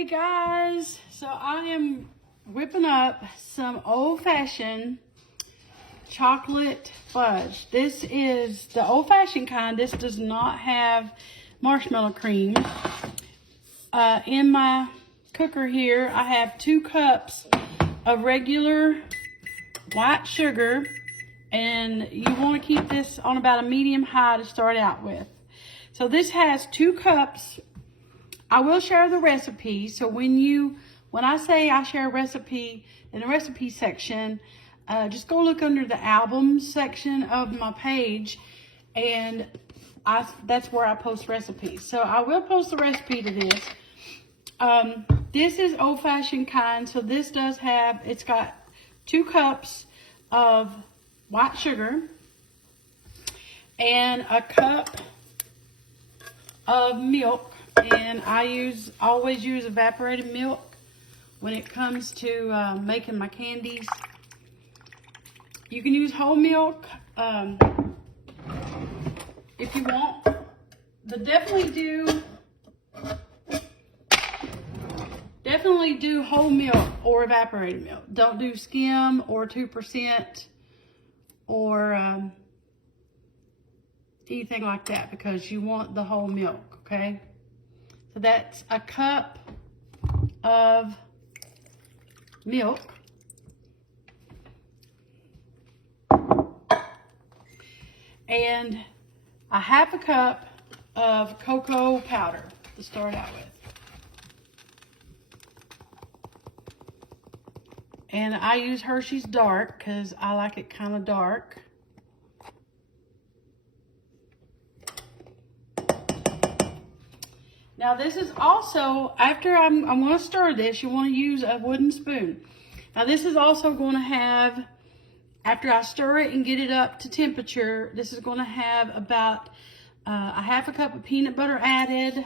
Hey guys, so I am whipping up some Old Fashioned chocolate fudge. This is the Old Fashioned kind. This does not have marshmallow cream. In my cooker here, I have 2 cups of regular white sugar, and you want to keep this on about a medium high to start out with. So this has 2 cups. I will share the recipe. So when I say I share a recipe in the recipe section, just go look under the albums section of my page, and that's where I post recipes. So I will post the recipe to this. This is Old Fashioned kind. So this does have, it's got 2 cups of white sugar and a cup of milk. And I always use evaporated milk when it comes to making my candies. You can use whole milk if you want, but definitely do whole milk or evaporated milk. Don't do skim or 2% or anything like that, because you want the whole milk, okay? So that's a cup of milk. And a half a cup of cocoa powder to start out with. And I use Hershey's Dark because I like it kind of dark. Now this is also, after I'm going to stir this, you want to use a wooden spoon. Now this is also going to have, after I stir it and get it up to temperature, this is going to have about a half a cup of peanut butter added,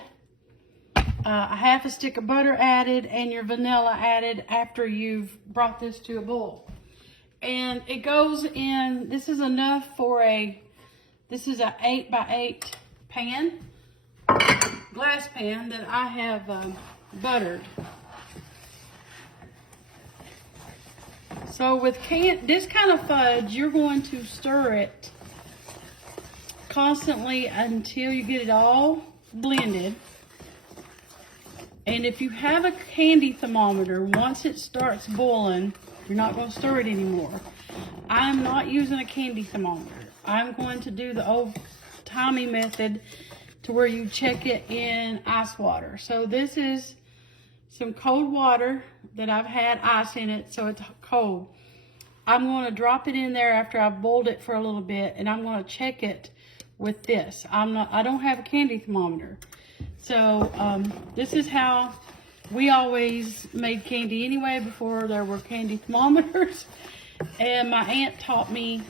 a half a stick of butter added, and your vanilla added after you've brought this to a boil. And it goes in, this is enough for this is a 8x8 pan. Glass pan that I have buttered. So with this kind of fudge, you're going to stir it constantly until you get it all blended. And if you have a candy thermometer, once it starts boiling, you're not going to stir it anymore. I'm not using a candy thermometer. I'm going to do the old-timey method, to where you check it in ice water. So this is some cold water that I've had ice in it, so it's cold. I'm going to drop it in there after I've boiled it for a little bit, and I'm going to check it with this. I don't have a candy thermometer. So this is how we always made candy anyway, before there were candy thermometers. And my aunt taught me,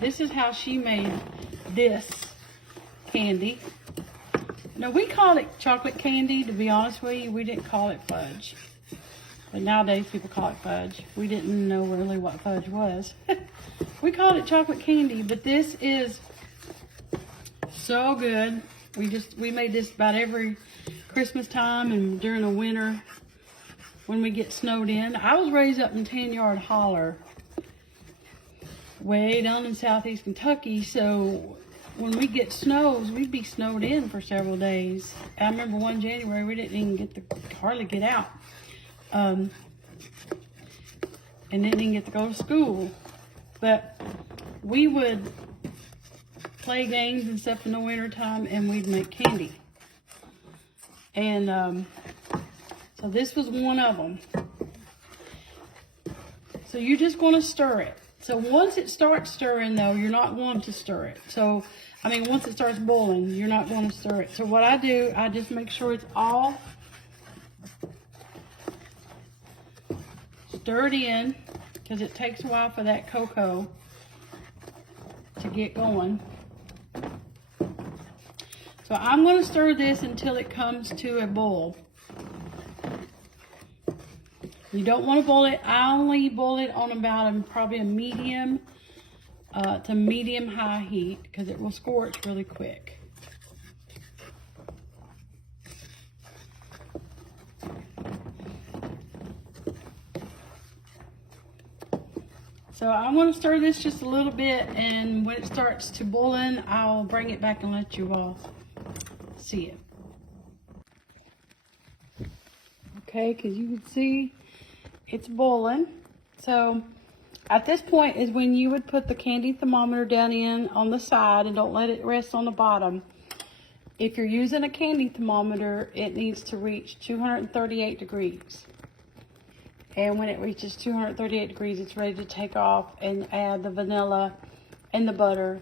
this is how she made this candy. Now we called it chocolate candy, to be honest with you. We didn't call it fudge, but nowadays people call it fudge. We didn't know really what fudge was. We called it chocolate candy, but this is so good. We made this about every Christmas time and during the winter when we get snowed in. I was raised up in 10-Yard Holler, way down in southeast Kentucky, so when we get snows, we'd be snowed in for several days. I remember one January, we didn't even hardly get out. And didn't even get to go to school. But we would play games and stuff in the winter time, and we'd make candy. And so this was one of them. So you're just going to stir it. So once it starts stirring, though, you're not going to stir it. So, once it starts boiling, you're not going to stir it. So what I do, I just make sure it's all stirred in, because it takes a while for that cocoa to get going. So I'm going to stir this until it comes to a boil. You don't want to boil it. I only boil it on about probably a medium to medium high heat, because it will scorch really quick. So I'm going to stir this just a little bit, and when it starts to boiling, I'll bring it back and let you all see it. Okay, because you can see it's boiling. So at this point is when you would put the candy thermometer down in on the side and don't let it rest on the bottom. If you're using a candy thermometer, it needs to reach 238 degrees. And when it reaches 238 degrees, it's ready to take off and add the vanilla and the butter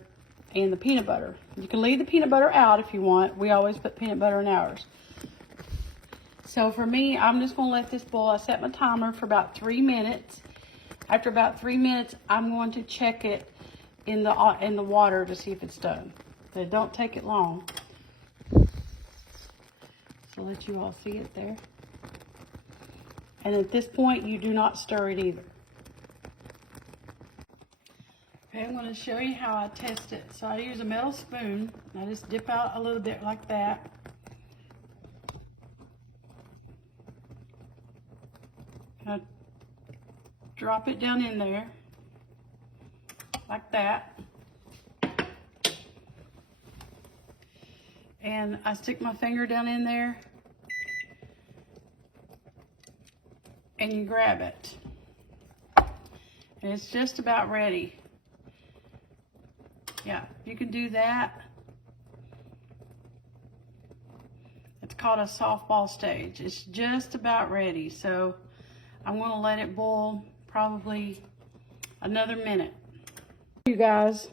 and the peanut butter. You can leave the peanut butter out if you want. We always put peanut butter in ours. So for me, I'm just going to let this boil. I set my timer for about 3 minutes. After about 3 minutes, I'm going to check it in the water to see if it's done. But don't take it long. So I'll let you all see it there. And at this point, you do not stir it either. Okay, I'm going to show you how I test it. So I use a metal spoon. I just dip out a little bit like that. I drop it down in there like that. And I stick my finger down in there. And you grab it. And it's just about ready. Yeah, you can do that. It's called a softball stage. It's just about ready. So I'm going to let it boil probably another minute. You guys,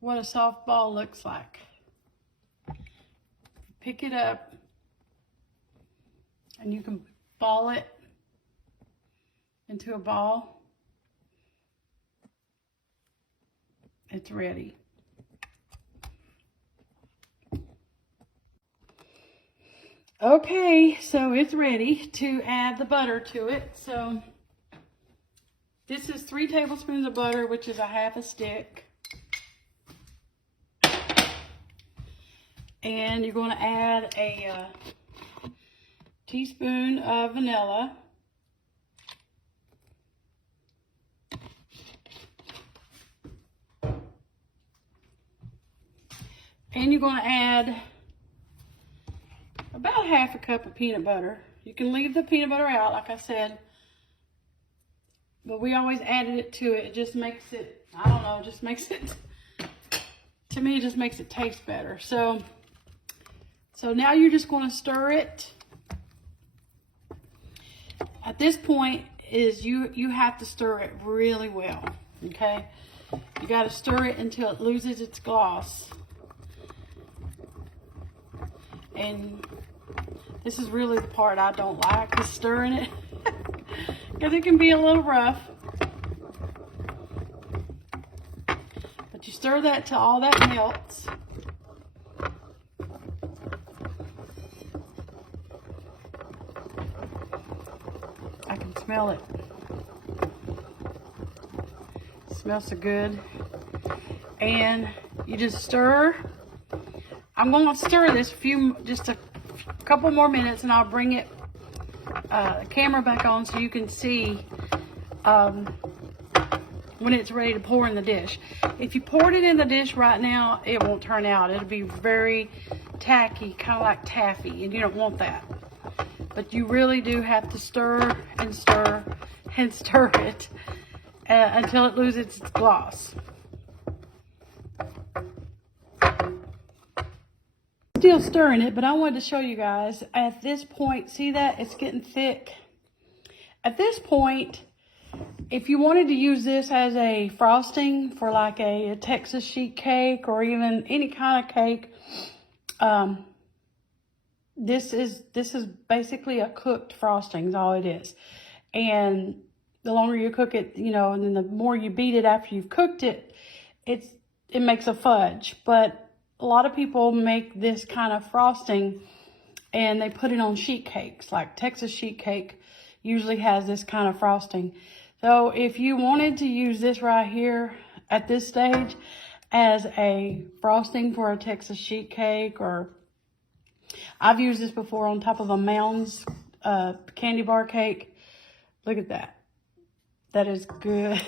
what a softball looks like. Pick it up and you can ball it into a ball. It's ready. Okay, so it's ready to add the butter to it. So this is 3 tablespoons of butter, which is a half a stick. And you're going to add a teaspoon of vanilla. And you're going to add about half a cup of peanut butter. You can leave the peanut butter out, like I said. But we always added it to it. It just makes it, I don't know, it just makes it, to me, it just makes it taste better. So now you're just going to stir it. At this point is you have to stir it really well, okay? You got to stir it until it loses its gloss. And this is really the part I don't like, is stirring it, because it can be a little rough. But you stir that till all that melts. I can smell it. It smells so good. And you just stir. I'm going to stir this just a couple more minutes, and I'll bring it the camera back on so you can see when it's ready to pour in the dish. If you poured it in the dish right now, it won't turn out. It'll be very tacky, kind of like taffy, and you don't want that. But you really do have to stir and stir and stir it until it loses its gloss. Still stirring it, but I wanted to show you guys at this point. See that it's getting thick. At this point, if you wanted to use this as a frosting for like a Texas sheet cake or even any kind of cake, this is basically a cooked frosting is all it is. And the longer you cook it, you know, and then the more you beat it after you've cooked it, it makes a fudge. But a lot of people make this kind of frosting and they put it on sheet cakes. Like Texas sheet cake usually has this kind of frosting. So if you wanted to use this right here at this stage as a frosting for a Texas sheet cake, or I've used this before on top of a Mounds candy bar cake. Look at that. that is good.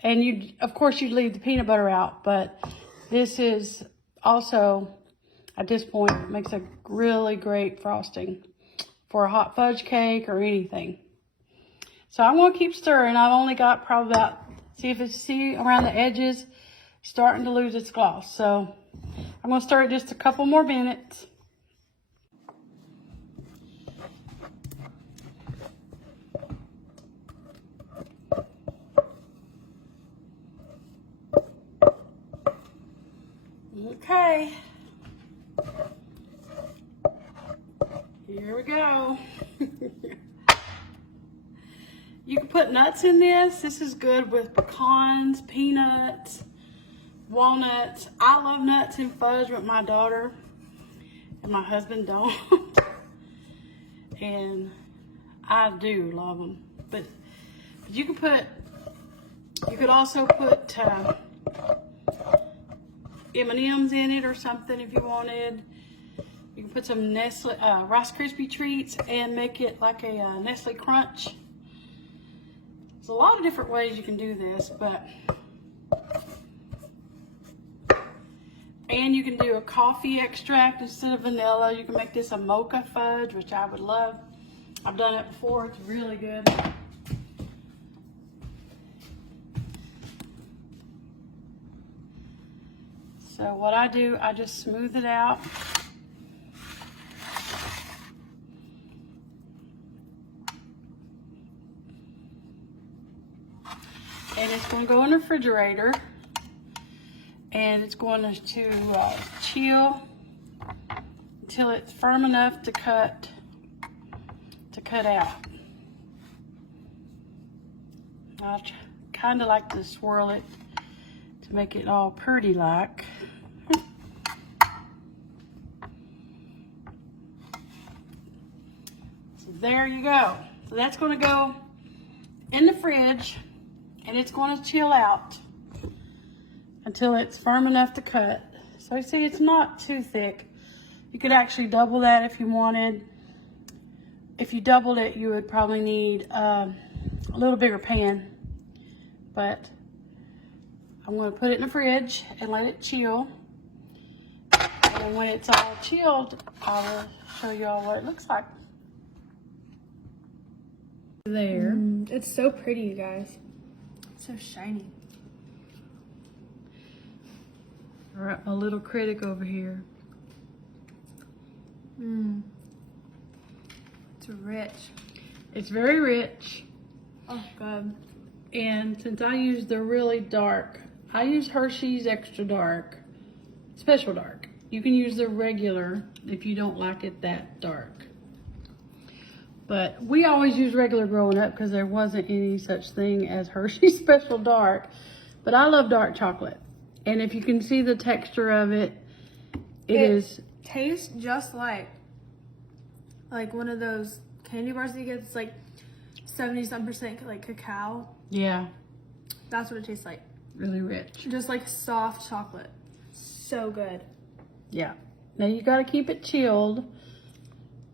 And you, of course, you'd leave the peanut butter out, but this is also, at this point, makes a really great frosting for a hot fudge cake or anything. So I'm going to keep stirring. I've only got probably about, see around the edges, starting to lose its gloss. So I'm going to stir it just a couple more minutes. Okay. Here we go. You can put nuts in this. This is good with pecans, peanuts, walnuts. I love nuts and fudge with my daughter, and my husband don't. And I do love them. But you could also put M&Ms in it or something if you wanted. You can put some Nestle Rice Krispie treats and make it like a Nestle Crunch. There's a lot of different ways you can do this, and you can do a coffee extract instead of vanilla. You can make this a mocha fudge, which I would love. I've done it before. It's really good. So what I do, I just smooth it out. And it's going to go in the refrigerator, and it's going to chill until it's firm enough to cut out. I kind of like to swirl it to make it all pretty like. So there you go. So that's going to go in the fridge, and it's going to chill out until it's firm enough to cut. So you see, it's not too thick. You could actually double that if you wanted. If you doubled it, you would probably need a little bigger pan. But I'm going to put it in the fridge and let it chill. And when it's all chilled, I will show you all what it looks like. There. It's so pretty, you guys. So shiny. All right, my little critic over here. It's rich. It's very rich. Oh, good. And since I use the really dark, I use Hershey's Extra Dark, Special Dark. You can use the regular if you don't like it that dark. But we always used regular growing up because there wasn't any such thing as Hershey's Special Dark. But I love dark chocolate. And if you can see the texture of it, it tastes just like one of those candy bars that you get. It's like 70-some% like cacao. Yeah. That's what it tastes like. Really rich. Just like soft chocolate. So good. Yeah. Now you got to keep it chilled.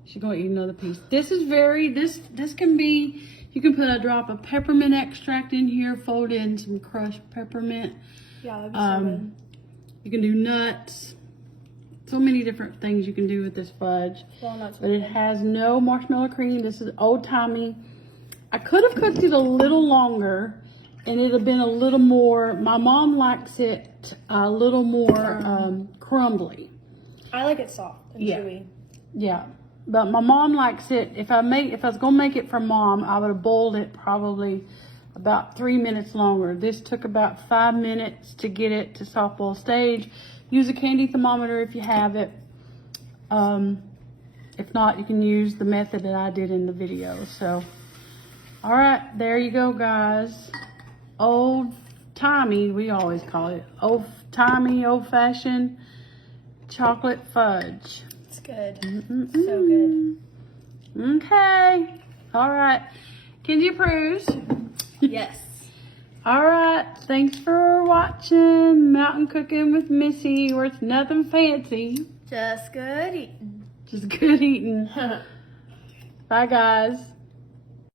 She's going to eat another piece. This is this can be, you can put a drop of peppermint extract in here, fold in some crushed peppermint. Yeah, that'd be so good. You can do nuts. So many different things you can do with this fudge. Walnuts. But it has no marshmallow cream. This is old timey. I could have cooked it a little longer and it'd have been a little more, my mom likes it a little more crumbly. I like it soft and chewy. Yeah. But my mom likes it. If I was gonna make it for mom, I would have boiled it probably about 3 minutes longer. This took about 5 minutes to get it to soft boil stage. Use a candy thermometer if you have it. If not, you can use the method that I did in the video. So, all right, there you go, guys. Old timey, we always call it old timey, old fashioned chocolate fudge. It's good. So good. Okay. All right. Kenzie approves. Yes. All right. Thanks for watching Mountain Cooking with Missy, where it's nothing fancy. Just good eating. Just good eating. Bye, guys.